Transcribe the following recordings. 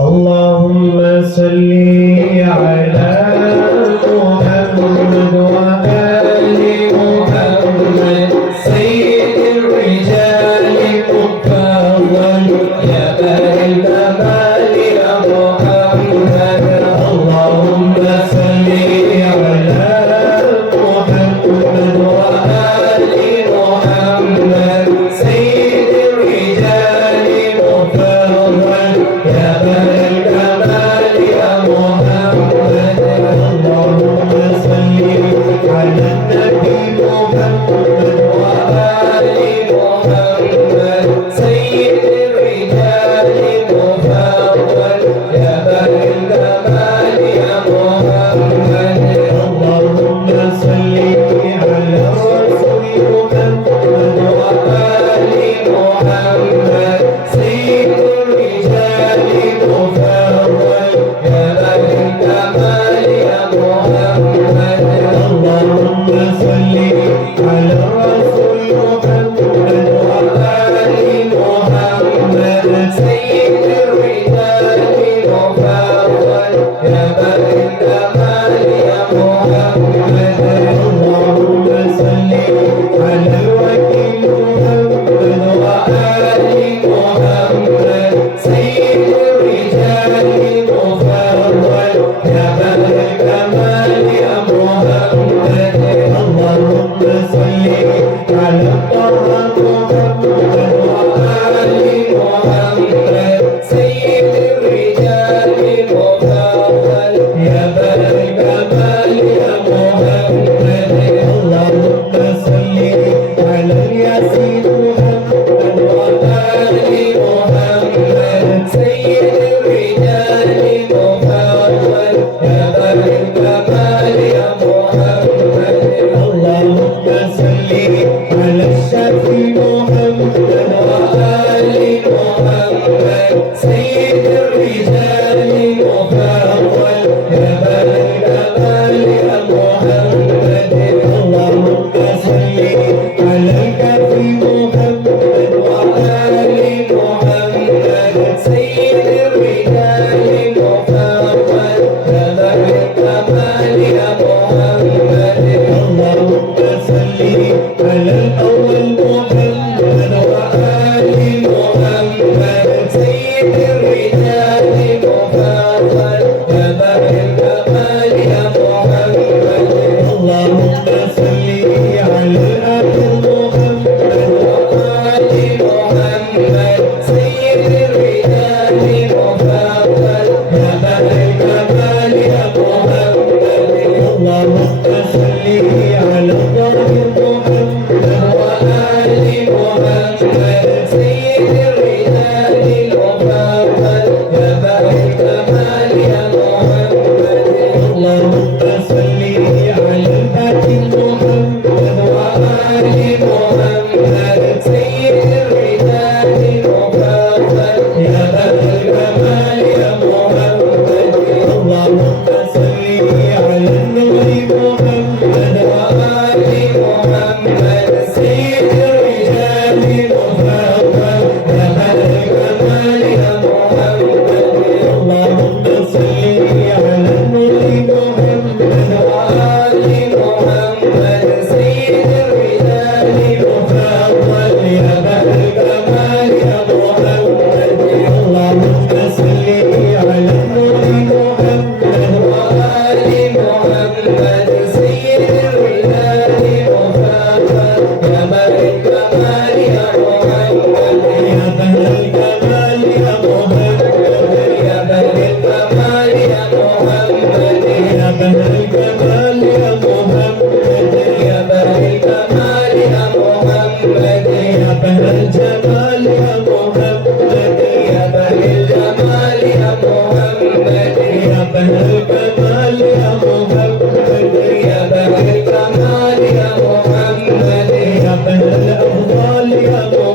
اللهم صل على محمد وآل محمد سيد الرجال مفضل يا أهل الكمال يا محمد. اللهم صل على محمد وآل محمد سيد الرجال مفضل يا أهل الكمال يا محمد. اللهم صل على النبي محمد وآل محمد سيد الرجال مفضل يا أهل الكمال يا محمد. اللهم صل على رسول محمد وآل محمد سيد الرجال مفضل يا أهل الكمال يا محمد. اللهم صل على رسول محمد وآل محمد سيد الرجال مفضل يا أهل الكمال يا محمد. اللهم صل على الوكيل محمد وآل محمد سيد الرجال مفضل يا أهل الكمال يا محمد. اللهم صل على طه محمد وآل محمد سيد الرجال مفضل يا أهل الكمال يا محمد. اللهم صل على الياسين محمد وآل محمد سيد الرجال مفضل يا أهل الكمال يا محمد. اللهم صل على الشافي محمد وآل محمد سيد الرجال مفضل يا أهل الكمال يا محمد. اللهم صل على الكافي محمد وآل محمد سيد الرجال مفضل يا أهل الكمال يا محمد. اللهم صل على الأول محمد وآل محمد سيد الرجال مفضل يا أهل الكمال يا محمد. اللهم صل على الآخر محمد وآل محمد سيد الرجال مفضل يا أهل الكمال يا محمد. اللهم صل على الظاهر محمد وآل محمد سيد الرجال مفضل يا أهل الكمال يا محمد. اللهم صل على الباقي محمد وآل محمد سيد الرجال مفضل يا أهل الكمال يا محمد. اللهم صل على النور محمد وآل محمد سيد الرجال مفضل يا أهل الكمال يا محمد. اللهم صل على النور محمد وآل محمد سيد الرجال مفضل يا أهل الكمال يا محمد. اللهم صل على النور محمد وآل محمد سيد الرجال مفضل يا أهل الكمال يا محمد. يا أهل الكمال يا محمد يا أهل الكمال يا محمد. يا أهل الكمال يا محمد يا أهل الكمال يا محمد. يا أهل الجمال يا محمد يا أهل الجمال يا محمد. يا أهل الكمال يا محمد يا أهل الكمال يا محمد. يا أهل الأفضال يا محمد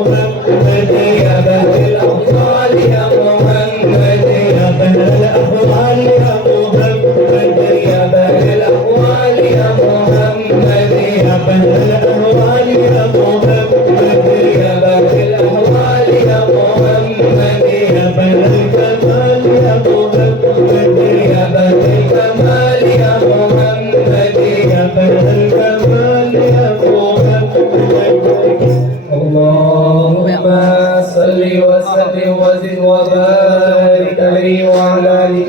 يا أهل الأفضال يا محمد. يا أهل الأفضال يا محمد يا أهل الأفضال يا محمد. يا أهل الأهوال يا محمد يا أهل الأهوال يا محمد. يا أهل الكمال يا وزد وبارك عليه وعلى آله